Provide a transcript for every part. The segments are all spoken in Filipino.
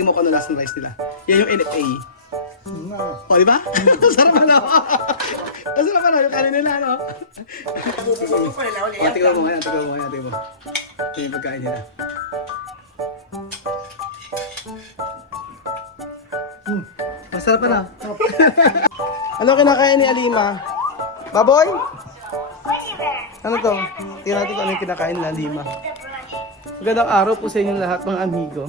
Tingnan mo kung ano lasang rice nila. Yan yung NFA. O, di ba? Sarap ano? Ang sarap ano? Yung kanin nila, no? Tingnan mo nga yan, tingnan mo nga yan, tingnan mo. Tingnan yung pagkain nila. Masarap ano? Ano kinakain ni Alima? Baboy? Ano to? Tingnan natin kung ano yung kinakain ni Alima. Magandang araw po sa inyong lahat mga amigo.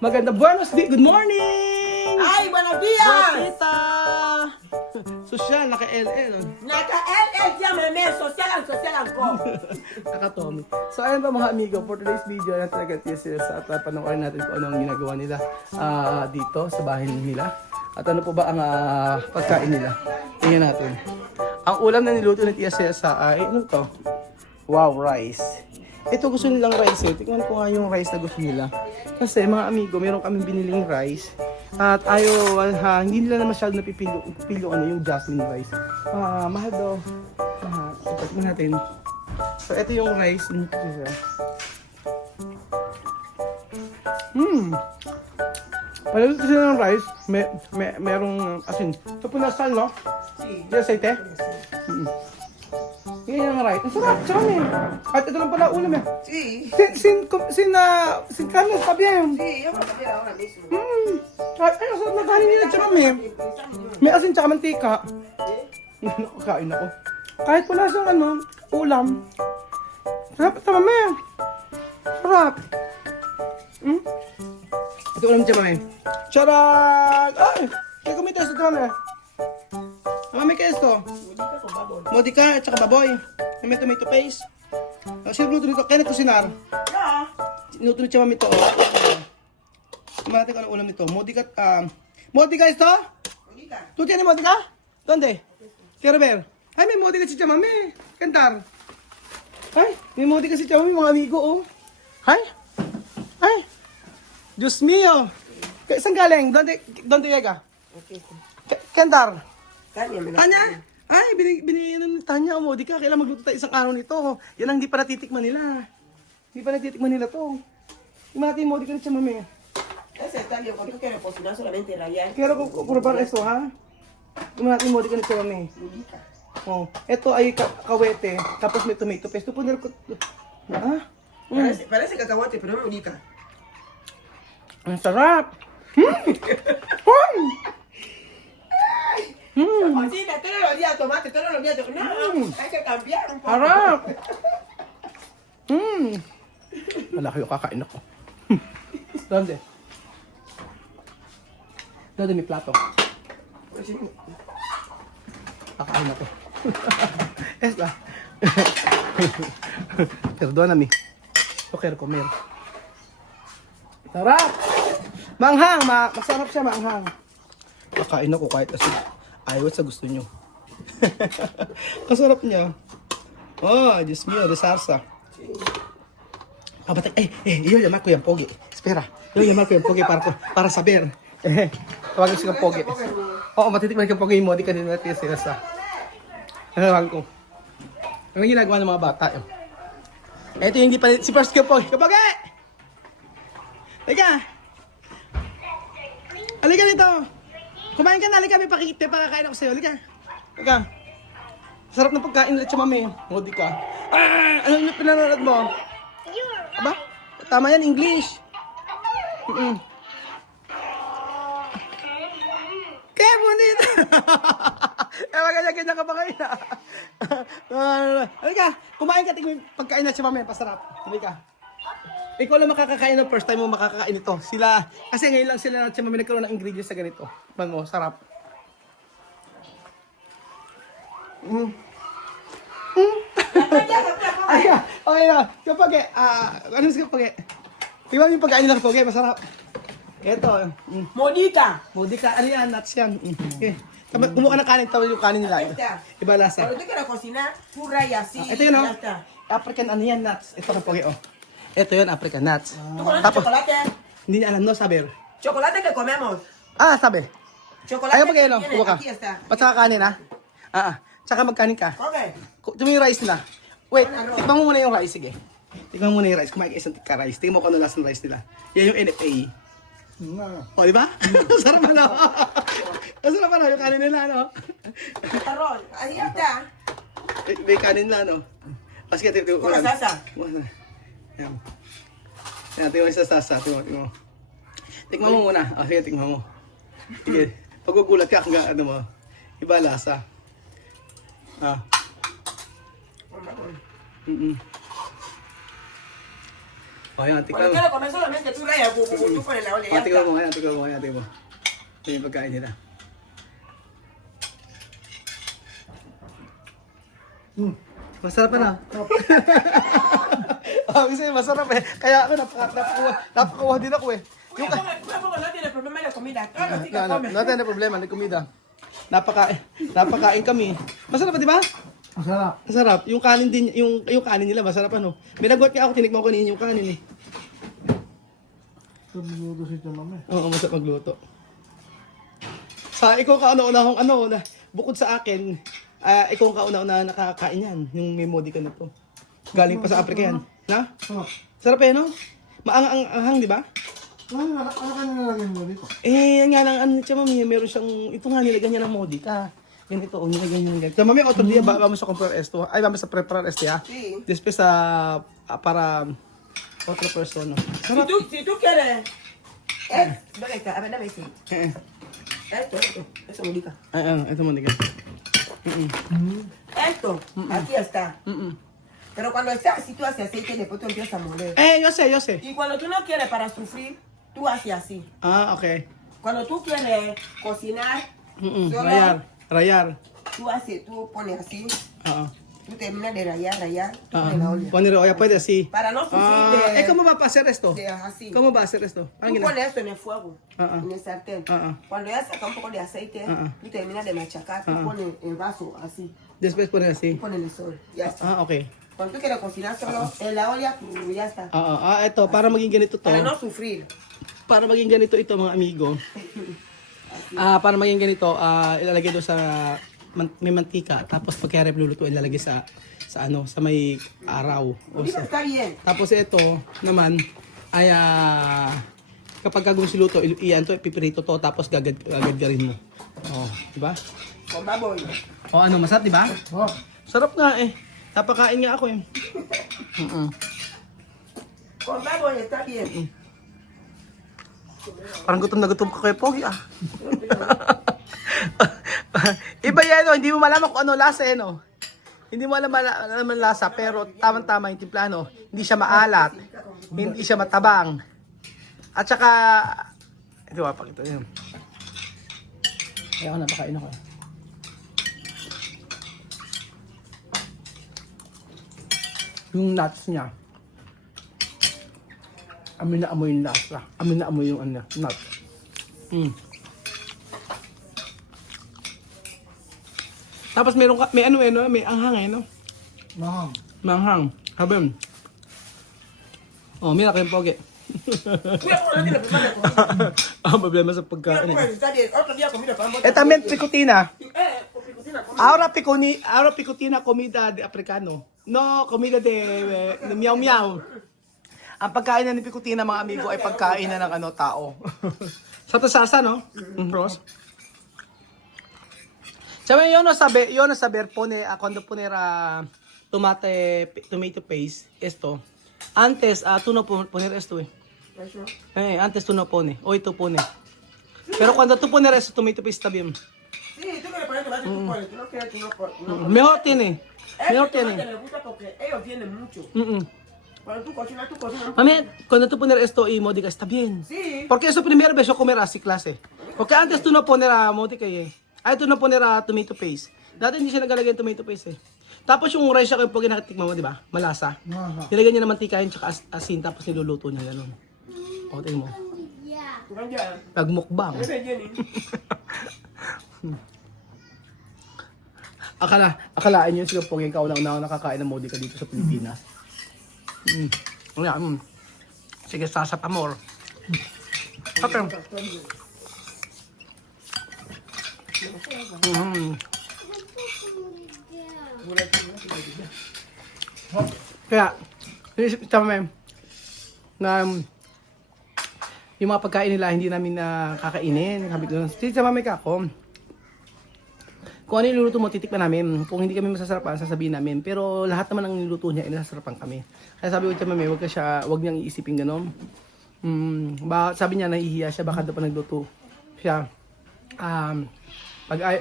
Magandang buenos dias. Good morning! Ay, buenos días! Rosita! Social, naka-LL. Naka-LL siya, meme. Social ang ko. Naka-Tommy. So ayun pa mga amigo, for today's video, yan talaga TSS at panoorin natin kung anong ginagawa nila dito sa bahay nila. At ano po ba ang pagkain nila. Tingnan natin. Ang ulam na niluto ni TSS ay ano to? Wow, rice. Ito gusto nilang rice eh. Tingnan ko nga yung rice na gusto nila. Kasi mga amigo, meron kaming biniling rice. At hindi nila na masyado napipilo ano, yung jasmine rice. Mahal daw. Ipagin natin. So, ito yung rice. Palaluto sila ng rice. Merong asin. Ito po na sal, no? Sí. Yung aceite? Yan yung rice. Ang sarap. Sarap eh. At ito lang pala ulam eh. Sí. Sin Carlos, sabi yan. Sí, yo me lo voy a ahora mismo. Ay, ang sarap na kanin nila. Tsaka may asin tsaka mantika. Nakakain ako. Kahit wala siyang ulam. Sarap ito, mami. Sarap. Ito ulam siya, mami. Charot! Ay! Kaya kumita ito, mami. Mami, kaya ito? Modika at saka baboy. May tomato paste. Sino luto nito? Kaya nito sinar. Ya. Luto nito siya, mami, ito. Natin kung anong ulam nito. Modika ito? Ahorita. ¿Tú tienes módica? ¿Dónde? Quiero ver. Ay, may módica si Chamame. Cantar. Ay, may módica si Chamame, mga amigo, oh. Ay. Ay. Diyos mío. Saan galing? ¿Dónde llega? Okay. Cantar. Tanya, me lo Tanya? Ay, binigyan ni Tanya ang módica. Kailan magluto tayo isang araw nito. Yan ang hindi pa natitikman nila. Hindi pa natitikman nila to. Yung natin yung módica ni Chamame. Ese talio, cuando tú quieres cocinar solamente rayar. Quiero probar eso, ha? Yung natin yung módica ni Chamame. Oh, ito ay kawete, tapos may tomato paste. Ito po nila ko. Parece cacahuate, pero es bonita. Ang sarap! Cocina, todos los días tomate, todos los días tomate. No, hay que cambiar un poco. Harap! Malaki yung kakain ako. Donde? Donde may plato? Kakain ako. Esta. Perdóname. No quiero comer. Sarap! Manghang! Masarap siya, manghang. Kakain ako kahit asin. Ayaw sa gusto nyo. Kasarap niya. Oh, Diyos mío, de salsa. Yo llamar ko yung pogi. Espera, yo llamar ko yung pogi para saber. Tawagin siya yung pogi. Oo, matitikman ko yung pogi mo. Di ka din natin sila sa... Tawagin ko. Ano yung ginagawa ng mga bata yun? Ito yung hindi pa... Si first ko pogi. Kapagi! Halika! Halika dito! Kumain ka na, halika, may pakakain ako sa'yo, halika. Halika. Sarap ng pagkain ulit siya, mami. Modi ka. Ano yung pinanonood mo? Aba? Tama yan, English. Kaya bonito. Ganyan ka pa kayo na. Halika, kumain ka, tingin pagkain na siya, mami. Pasarap. Halika. Ikaw lang makakakain ng first time mo makakakain ito. Sila, kasi ngayon lang sila na siya mami nagkaroon ng ingredients sa ganito. Man mo, sarap. Ay, okay na. Kapag ano sa kapag tingnan yung pagkain nila kapag masarap. Ito. Bonita. Modika, ano yan? Nuts yan. Okay. Kumuha ka ng kanin, tawag yung kanin nila. Iba lasa. Cuando tú quieres cocinar, tú rayas así. Ito yun, y oh. ya está. African ano yan, nuts. Ito kapag oh. Ito yun, African nuts. ¿Tú conoces Tapos, chocolate? hindi niya alam, no, saber. Chocolate que comemos. Saber. Chocolate Ayaw pag que no, tiene, kuha ka. aquí está. Ba't saka kanin, ha? Tsaka magkanin ka. Okay. Ito yung rice nila. Wait, tikman mo muna yung rice, sige. Tikman mo muna yung rice. Kumain ka isang tika rice. Tingnan mo kung ano lasang rice nila. Yan yung NFA. O, di ba? Sarap ano? Masarap ano yung kanin nila, ano? Taron. Ahí está. May kanin lang, ano? Mas kaya tingnan Con la salsa. Ayan. Ayan, tingnan mo sa sasa. Tingnan mo. Tikman mo muna. O, sige, tikman mo. Sige. Paggugulat ka kung ano mo. Iba lasa. Ah. O, ayan, tikman Cuando mo. quiero comer solamente tú rayas, tú pones la olla y ya Tingnan mo, está. ayan, tingnan mo, ayan, tingnan mo. Ito yung pagkain nila. Masarap na. Kasi masarap eh. Kaya ako napakuha din ako eh. Cuya poco no tiene problema en la comida. Todos los chicos comen. Natin na problema, may kumida. Napakain kami. Masarap ba, di ba? Masarap. Masarap. Yung kanin din, yung kanin nila masarap ano. May nagwat nga ako, tinikman ko kanina yung kanin eh. Tumuluto si Chamame. Oo, masarap magluto. Sa ikaw kauna-una na bukod sa akin, ikaw ang kauna-una nakakain yan, yung memody ka na to. Galing pa sa Africa yan. Na? Sarap. Sarap eh, no? Maangang-anghang, di ba? Ano ka nilalagyan mo dito? Eh, yan nga lang, ano siya, mami, meron siyang, ito nga, nilagyan niya ng modika. Yan ito, nilagyan niya ng ganyan. So, mami, otro dia, vamos a comprar esto. Ay, vamos a preparar este, ha? Sí. Después, para otra persona. Sarap. Si tú quieres. ¿Dónde está? A ver, dame ese. Esto. Eso me diga. Ito modika. Esto. Aquí está. Pero cuando está así, tú haces aceite y después tú empiezas a moler. Yo sé. Y cuando tú no quieres para sufrir, tú haces así. Ah, okay. Cuando tú quieres cocinar, solo Rayar. tú pones así. Oo. Tú terminas de rayar, pones la olla. Poner olla, pwede así. Para no sufrir ¿Cómo va a hacer esto? de así. ¿Cómo va a hacer esto? Tú pones esto en el fuego, Ah, ah. en el sartén. Ah, ah. Cuando ya saca un poco de aceite, tú terminas de machacar, tú pones el vaso así, Después poner así. pones el sol, ya está. Ah, okay. Cuando tú quieres cocinar solo en la olla, ya está. Ito, para maging ganito to. Para no sufrir. Para maging ganito ito, mga amigo. Para maging ganito, ilalagay doon sa may mantika. Tapos pagkaya luluto, ilalagay sa may araw. O Mira, sa, está bien. tapos ito naman ay kapag gagawin si luto, iyan to, ipipirito to, tapos gagadgarin mo. Oh, di ba? Con baboy. O ano, masarap, di ba? Oh, Sarap nga eh. Napakain nga ako eh. Con baboy está bien. Parang gutom na gutom ko kay Pogi ah. Iba yan, no? Hindi mo malaman kung ano lasa eh, no? Hindi mo alam ang lasa, pero tamang-tama yung timpla, no? Hindi siya maalat, hindi siya matabang. At saka, ito ba, pakita yun. Kaya ako napakain ako. Yung nuts niya, amoy na amoy yung lasa. Amoy na amoy yung nuts. Tapos may may anghang eh, no? mahang. Manghang. Sabi. Oh, mira kayong pogi. Cuya poco no tiene problema de comida. Problema sa Cuya pagkain. poco está bien. Otro día comida para ambos. También picotina. Con picotina, come. Ahora picotina comida de africano. No, comida de miao miao. Ang pagkain na ni picotina, mga amigo, ay pagkain na ng tao. Sa tasasa, no? Bros. Sabi yo no saber pone cuando poner tomato paste esto. Antes tú no poner esto eh. Eso. Antes tú no pone, hoy tú pone. Pero cuando tú poner eso tomato paste está bien. Sí, tú quieres poner tomate, tú pones. Tú no quieres, tú no pones. Mejor tiene. Mejor Este tomate tiene. le gusta porque ellos tienen mucho. Cuando tú cocinas, tú cocinas. Mami, cuando tú poner esto y modica está bien. Sí. Porque eso primera vez yo comer así clase. Porque antes tú no poner modica eh. Ay, tú no poner tomato paste. Dati hindi siya nagalagay ng tomato paste eh. Tapos yung rice siya pag nakatitikman mo, di ba? Malasa. Nilagyan niya ng mantika yun tsaka asin tapos niluluto niya ganun. O, tingin mo. Ganyan. Nagmukbang. Ese es Jenny. Akalain nyo sila pong ikaw na nakakain ng modica dito sa Pilipinas. Sige, sasap amor. Okay. Kaya, inisip tama na yung mga pagkain nila hindi namin kakainin. Sabi ko, sa mami ka ako. Kung ano yung niluluto mo, titikman namin. Kung hindi kami masasarapan, sasabihin namin. Pero lahat naman ng niluluto niya, nasasarapan kami. Kaya sabi ko sa mami, wag niyang iisipin gano'n. Sabi niya, nahihiya siya, baka daw pa nagluto siya.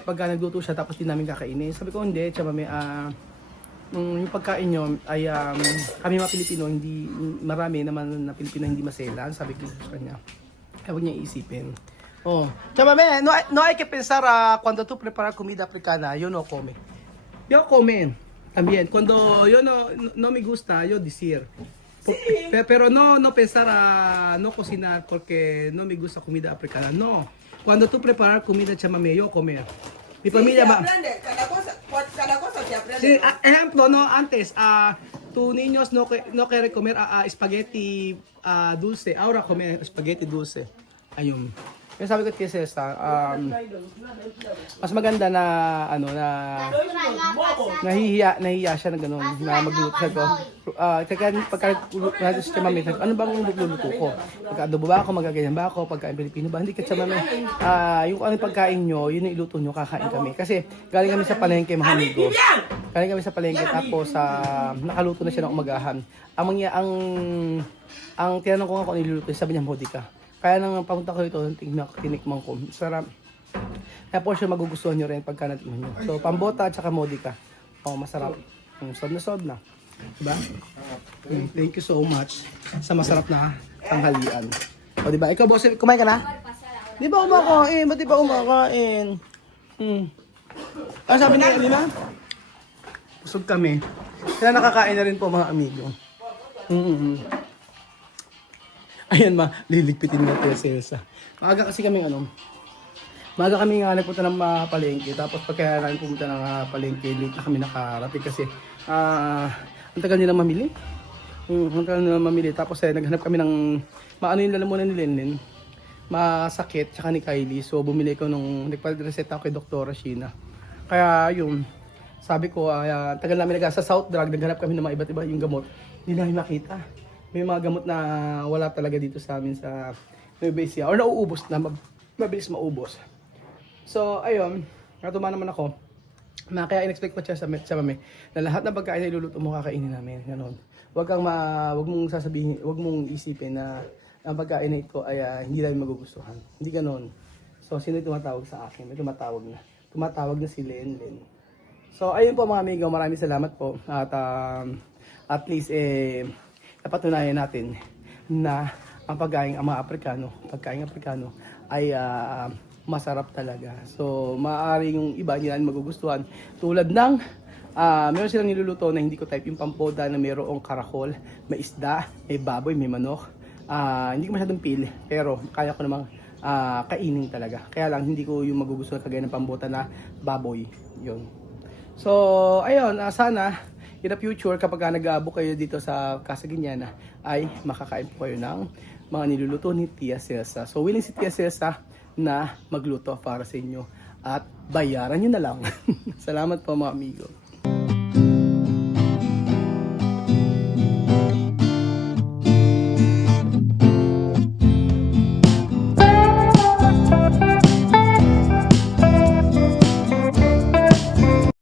Pagka nagluto siya, tapos di namin kakainin. Sabi ko, hindi, sa mami, yung pagkain nyo ay kami mga Pilipino, hindi marami naman na Pilipino hindi maselan. Sabi ko sa kanya, kaya huwag niya iisipin. Oh, chama me, no hay que pensar cuando tú preparas comida africana, yo no come. Yo come también. Cuando yo no me gusta, yo decir. Pero no pensar no cocinar porque no me gusta comida africana. No. Cuando tú preparas comida chamame, yo comer. Mi familia va. Cada cosa se aprende. Sí, ejemplo, no, antes, tus niños no quieren comer spaghetti dulce. Ahora comer spaghetti dulce. Ayun. Yung sabi ko kasi mas maganda na nahihiya siya na gano'n, na magluluto siya doon. Pagka natin si Chamame, ano bang magluluto ko? Pagka-adobo ba ako, magaganyan ba ako, pagkain Pilipino ba? Hindi ka Chamame. Yung ano pagkain nyo, yun yung iluto nyo, kakain kami. Kasi galing kami sa palengke, mga amigo. Galing kami sa palengke, tapos nakaluto na siya ng umagahan. Ang tinanong ko nga kung ano iluluto, sabi niya, Modi ka. Kaya nang papunta ko ito, tinikman ko. Sarap. Kaya po siya magugustuhan nyo rin pagka natikman nyo. So, pambota at saka Modica. Oh, masarap. Sob na. Diba? Thank you so much sa masarap na tanghalian. O, diba? Ikaw, boss, kumain ka na? Di ba umakain? Ba't di ba umakain? Sabi niya, Alina? Busog kami. Kaya nakakain na rin po mga amigo. Ayan liligpitin natin si Elsa. Maaga kasi kami maaga kami nga nagpunta ng palengke. Tapos pagka namin pumunta ng palengke, late na kami nakarating kasi ang tagal nila mamili. Tapos naghanap kami ng maano yung lalamunan ni Lenlen. Masakit, tsaka ni Kylie. So bumili ko nagpa-reseta ako kay Dr. Sheena. Kaya yun, sabi ko, tagal namin sa South Drug, naghanap kami ng mga iba't iba yung gamot. Hindi namin makita. May mga gamot na wala talaga dito sa amin sa Nueva Ecija or nauubos na, mabilis maubos. So, ayun, natuwa naman ako na kaya in-expect ko siya sa mami na lahat ng pagkain na iluluto mo kakainin namin. Ganon. Wag mong sasabihin, wag mong isipin na ang pagkain na ito ay hindi namin magugustuhan. Hindi ganon. So, sino yung tumatawag sa akin? May tumatawag na. Tumatawag na si Lenlen. So, ayun po mga amigo, maraming salamat po. At least, napatunayan natin na ang pagkain Aprikano ay masarap talaga. So, maaari yung iba nila magugustuhan. Tulad ng, meron silang niluluto na hindi ko type yung pampoda na mayroong karakol, may isda, may baboy, may manok. Hindi ko masyadong feel, pero kaya ko namang kainin talaga. Kaya lang, hindi ko yung magugustuhan kagaya ng pambota na baboy. Yun. So, ayun, sana in the future, kapag nag-aabo kayo dito sa Casa Guiñana, ay makakain po kayo ng mga niluluto ni Tia Celsa. So, willing si Tia Celsa na magluto para sa inyo at bayaran nyo na lang. Salamat po mga amigo.